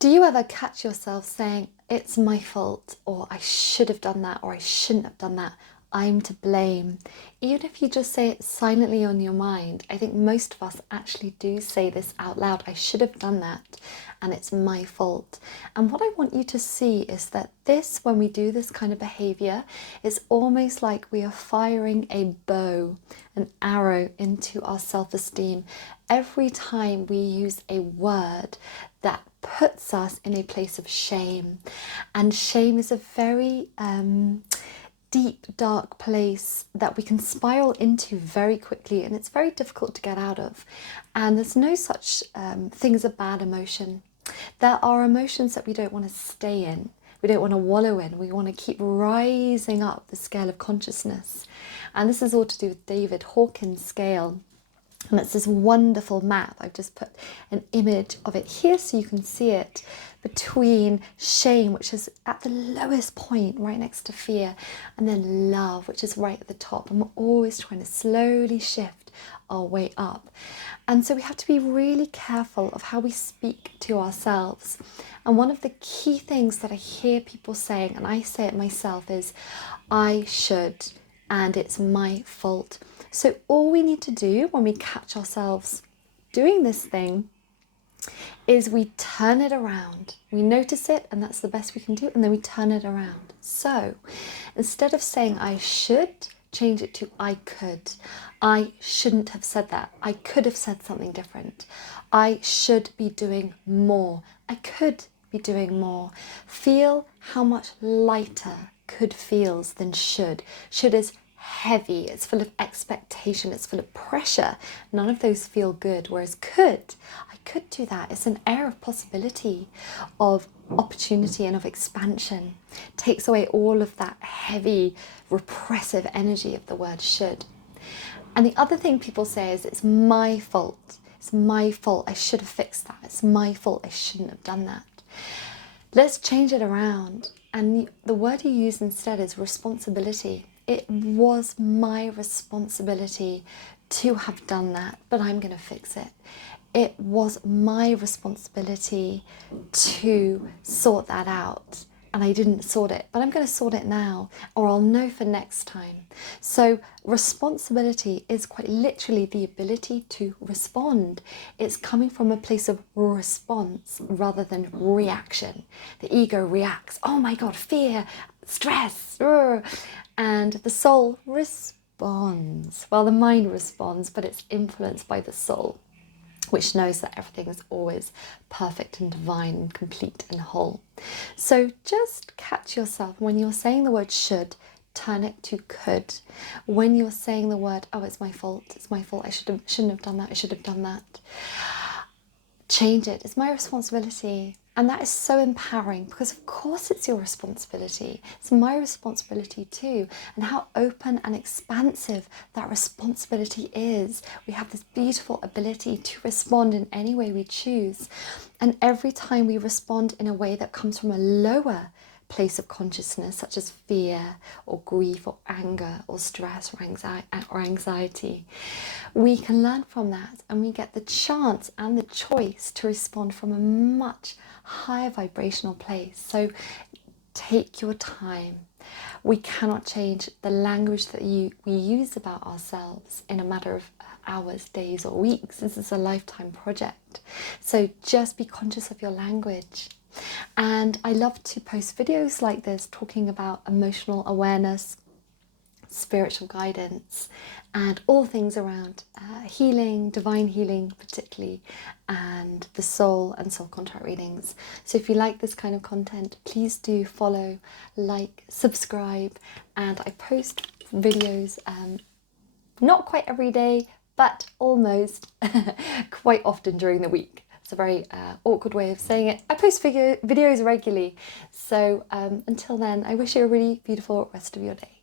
Do you ever catch yourself saying, it's my fault, or I should have done that, or I shouldn't have done that, I'm to blame? Even if you just say it silently on your mind, I think most of us actually do say this out loud. I should have done that, and it's my fault. And what I want you to see is that this, when we do this kind of behavior, is almost like we are firing a bow, an arrow into our self-esteem every time we use a word that puts us in a place of shame. And shame is a very deep, dark place that we can spiral into very quickly, and it's very difficult to get out of. And there's no such thing as a bad emotion. There are emotions that we don't want to stay in, we don't want to wallow in, we want to keep rising up the scale of consciousness. And this is all to do with David Hawkins' scale. And it's this wonderful map. I've just put an image of it here so you can see it, between shame, which is at the lowest point right next to fear, and then love, which is right at the top. And we're always trying to slowly shift our way up. And so we have to be really careful of how we speak to ourselves. And one of the key things that I hear people saying, and I say it myself, is I should, and it's my fault. So all we need to do when we catch ourselves doing this thing is we turn it around. We notice it, and that's the best we can do, and then we turn it around. So instead of saying I should, change it to I could. I shouldn't have said that. I could have said something different. I should be doing more. I could be doing more. Feel how much lighter could feels than should. Should is heavy, it's full of expectation, it's full of pressure. None of those feel good, whereas could, I could do that. It's an air of possibility, of opportunity, and of expansion. It takes away all of that heavy, repressive energy of the word should. And the other thing people say is it's my fault. It's my fault. I should have fixed that. It's my fault. I shouldn't have done that. Let's change it around. And the word you use instead is responsibility. It was my responsibility to have done that, but I'm going to fix it. It was my responsibility to sort that out, and I didn't sort it, but I'm going to sort it now, or I'll know for next time. So responsibility is quite literally the ability to respond. It's coming from a place of response rather than reaction. The ego reacts, oh my God, fear, stress, and the soul responds. Well, the mind responds, but it's influenced by the soul, which knows that everything is always perfect and divine and complete and whole. So just catch yourself when you're saying the word should, turn it to could. When you're saying the word, oh, it's my fault, I shouldn't have done that, I should have done that, change it. It's my responsibility. And that is so empowering, because of course it's your responsibility. It's my responsibility too. And how open and expansive that responsibility is. We have this beautiful ability to respond in any way we choose. And every time we respond in a way that comes from a lower place of consciousness, such as fear or grief or anger or stress or anxiety, we can learn from that, and we get the chance and the choice to respond from a much higher vibrational place. So take your time. We cannot change the language that we use about ourselves in a matter of hours, days or weeks. This is a lifetime project. So just be conscious of your language. And I love to post videos like this talking about emotional awareness, spiritual guidance, and all things around healing, divine healing particularly, and the soul and soul contract readings. So if you like this kind of content, please do follow, like, subscribe, and I post videos not quite every day, but almost quite often during the week. It's a very awkward way of saying it. I post videos regularly. So until then, I wish you a really beautiful rest of your day.